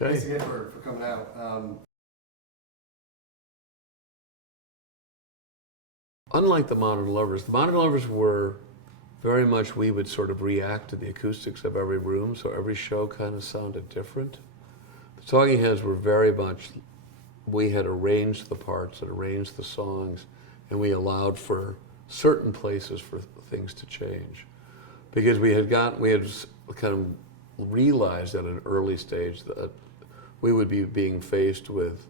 Okay. Thanks again for coming out. Unlike the Modern Lovers were very much, we would sort of react to the acoustics of every room, so every show kind of sounded different. The Talking Heads were very much, we had arranged the parts and arranged the songs, and we allowed for certain places for things to change. Because we had kind of realized at an early stage that we would be being faced with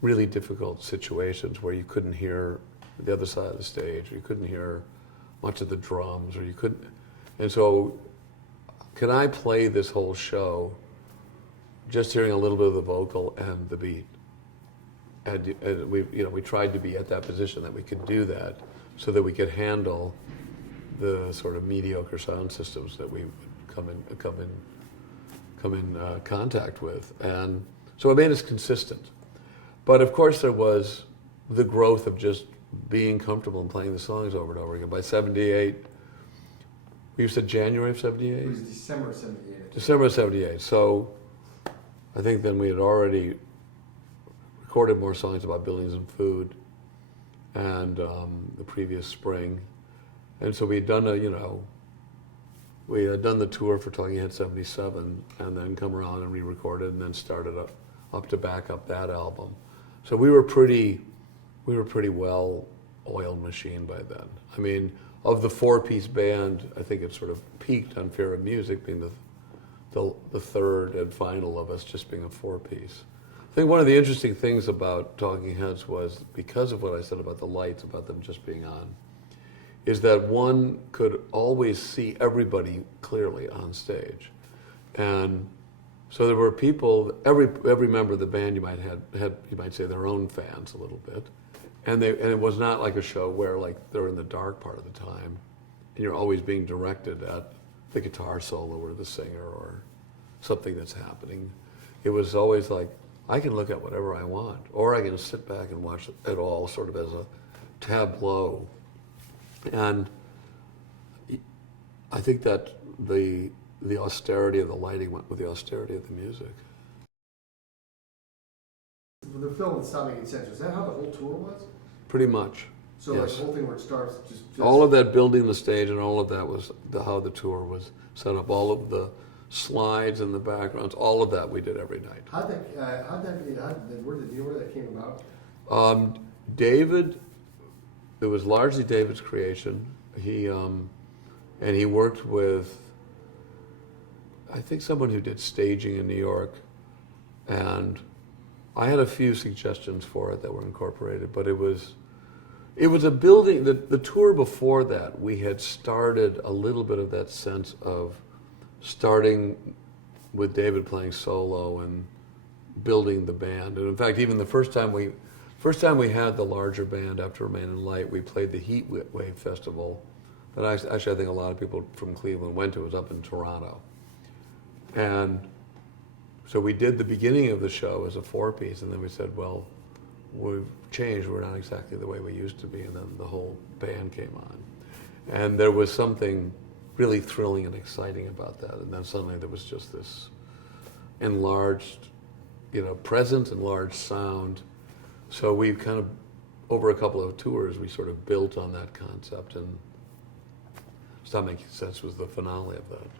really difficult situations where you couldn't hear the other side of the stage, or you couldn't hear much of the drums, or you couldn't. And so, can I play this whole show just hearing a little bit of the vocal and the beat? And we tried to be at that position that we could do that, so that we could handle the sort of mediocre sound systems that we would come in contact with, and so it made us consistent. But of course, there was the growth of just being comfortable and playing the songs over and over again. By '78, you said January of '78? It was December of '78. December of '78. So I think then we had already recorded more songs about buildings and food, and the previous spring. And so we had done we had done the tour for Talking Head '77, and then come around and re-recorded, and then started up to back up that album. So we were pretty well-oiled machine by then. I mean, of the four-piece band, I think it sort of peaked on Fear of Music being the third and final of us just being a four-piece. I think one of the interesting things about Talking Heads was, because of what I said about the lights, about them just being on, is that one could always see everybody clearly on stage. And so there were people, every member of the band you might say their own fans a little bit. And it was not like a show where like they're in the dark part of the time and you're always being directed at the guitar solo or the singer or something that's happening. It was always like, I can look at whatever I want, or I can sit back and watch it all sort of as a tableau. And I think that the austerity of the lighting went with the austerity of the music. The film with Stop Making Sense, was that how the whole tour was? Pretty much. So yes. like the whole thing where it starts just all of that, building the stage and all of that was how the tour was set up. All of the slides and the backgrounds, all of that we did every night. Where did that came about? David, it was largely David's creation. He worked with, I think, someone who did staging in New York, and I had a few suggestions for it that were incorporated, but it was a building. The tour before that, we had started a little bit of that sense of starting with David playing solo and building the band. And in fact, even the first time we had the larger band after Remain in Light, we played the Heat Wave Festival that actually I think a lot of people from Cleveland went to. It was up in Toronto. And so we did the beginning of the show as a four-piece, and then we said, well, we've changed. We're not exactly the way we used to be. And then the whole band came on. And there was something really thrilling and exciting about that. And then suddenly there was just this enlarged, presence, enlarged sound. So we kind of, over a couple of tours, we sort of built on that concept, and Stop Making Sense was the finale of that.